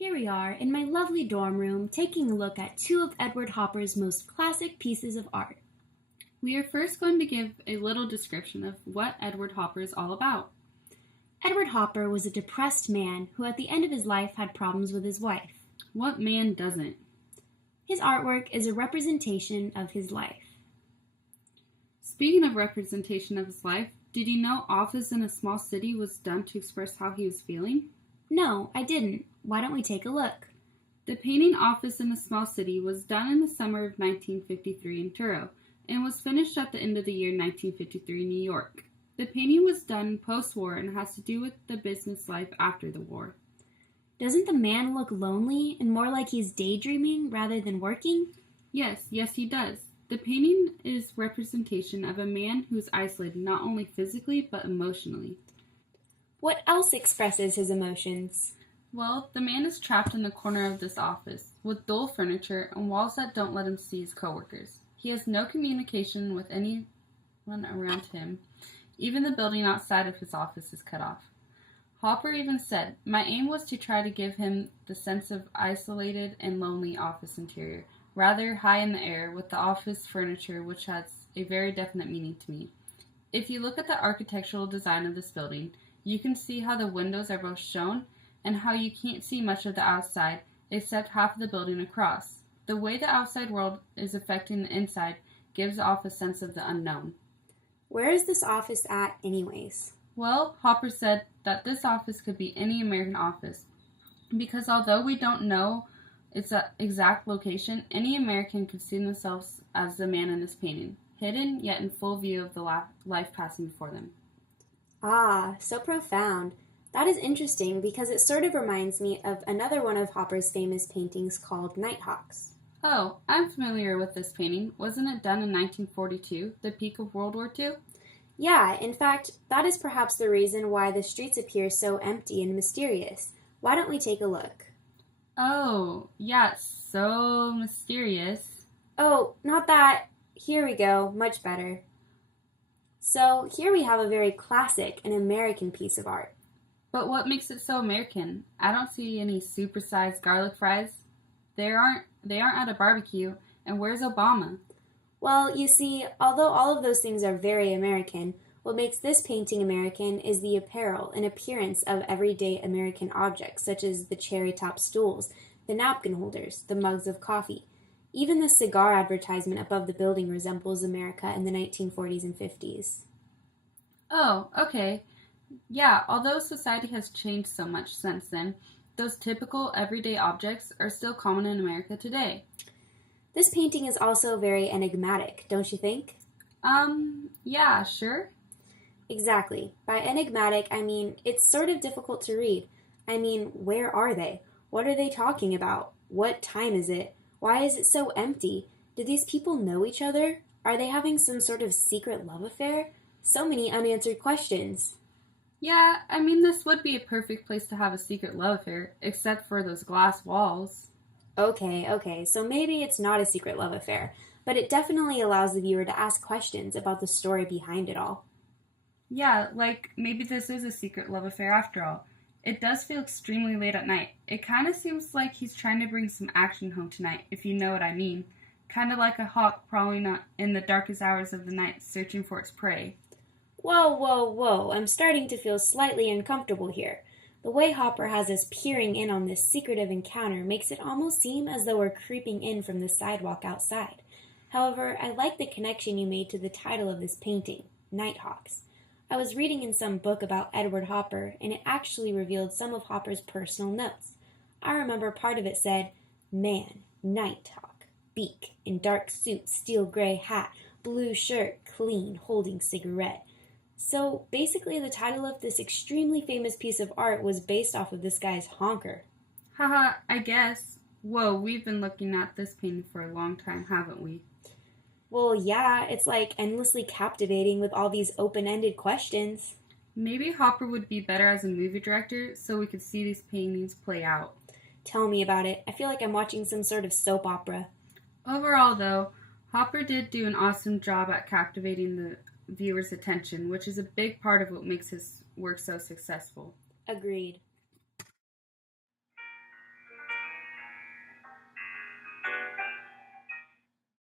Here we are in my lovely dorm room taking a look at two of Edward Hopper's most classic pieces of art. We are first going to give a little description of what Edward Hopper is all about. Edward Hopper was a depressed man who at the end of his life had problems with his wife. What man doesn't? His artwork is a representation of his life. Speaking of representation of his life, did you know Office in a Small City was done to express how he was feeling? No, I didn't. Why don't we take a look? The painting Office in a Small City was done in the summer of 1953 in Truro and was finished at the end of the year 1953 in New York. The painting was done post-war and has to do with the business life after the war. Doesn't the man look lonely and more like he's daydreaming rather than working? Yes, he does. The painting is representation of a man who is isolated not only physically but emotionally. What else expresses his emotions? Well, the man is trapped in the corner of this office, with dull furniture and walls that don't let him see his coworkers. He has no communication with anyone around him. Even the building outside of his office is cut off. Hopper even said, "My aim was to try to give him the sense of isolated and lonely office interior, rather high in the air, with the office furniture which has a very definite meaning to me. If you look at the architectural design of this building, you can see how the windows are both shown and how you can't see much of the outside except half of the building across. The way the outside world is affecting the inside gives off a sense of the unknown." Where is this office at anyways? Well, Hopper said that this office could be any American office, because although we don't know its exact location, any American could see themselves as the man in this painting, hidden yet in full view of the life passing before them. Ah, so profound. That is interesting because it sort of reminds me of another one of Hopper's famous paintings called Nighthawks. Oh, I'm familiar with this painting. Wasn't it done in 1942, the peak of World War II? Yeah, in fact, that is perhaps the reason why the streets appear so empty and mysterious. Why don't we take a look? Oh, yeah, it's so mysterious. Oh, not that. Here we go, much better. So, here we have a very classic and American piece of art. But what makes it so American? I don't see any supersized garlic fries. They aren't at a barbecue. And where's Obama? Well, you see, although all of those things are very American, what makes this painting American is the apparel and appearance of everyday American objects, such as the cherry-top stools, the napkin holders, the mugs of coffee. Even the cigar advertisement above the building resembles America in the 1940s and 50s. Oh, okay. Yeah, although society has changed so much since then, those typical everyday objects are still common in America today. This painting is also very enigmatic, don't you think? Yeah, sure. Exactly. By enigmatic, I mean it's sort of difficult to read. I mean, where are they? What are they talking about? What time is it? Why is it so empty? Do these people know each other? Are they having some sort of secret love affair? So many unanswered questions. Yeah, I mean, this would be a perfect place to have a secret love affair, except for those glass walls. Okay, so maybe it's not a secret love affair, but it definitely allows the viewer to ask questions about the story behind it all. Yeah, like maybe this is a secret love affair after all. It does feel extremely late at night. It kind of seems like he's trying to bring some action home tonight, if you know what I mean. Kind of like a hawk prowling in the darkest hours of the night, searching for its prey. Whoa, I'm starting to feel slightly uncomfortable here. The way Hopper has us peering in on this secretive encounter makes it almost seem as though we're creeping in from the sidewalk outside. However, I like the connection you made to the title of this painting, Nighthawks. I was reading in some book about Edward Hopper, and it actually revealed some of Hopper's personal notes. I remember part of it said, "Man, Nighthawk, beak, in dark suit, steel gray hat, blue shirt, clean, holding cigarette." So basically the title of this extremely famous piece of art was based off of this guy's honker. Haha, I guess. Whoa, we've been looking at this painting for a long time, haven't we? Well, yeah, it's like endlessly captivating with all these open-ended questions. Maybe Hopper would be better as a movie director so we could see these paintings play out. Tell me about it. I feel like I'm watching some sort of soap opera. Overall, though, Hopper did do an awesome job at captivating the viewer's attention, which is a big part of what makes his work so successful. Agreed.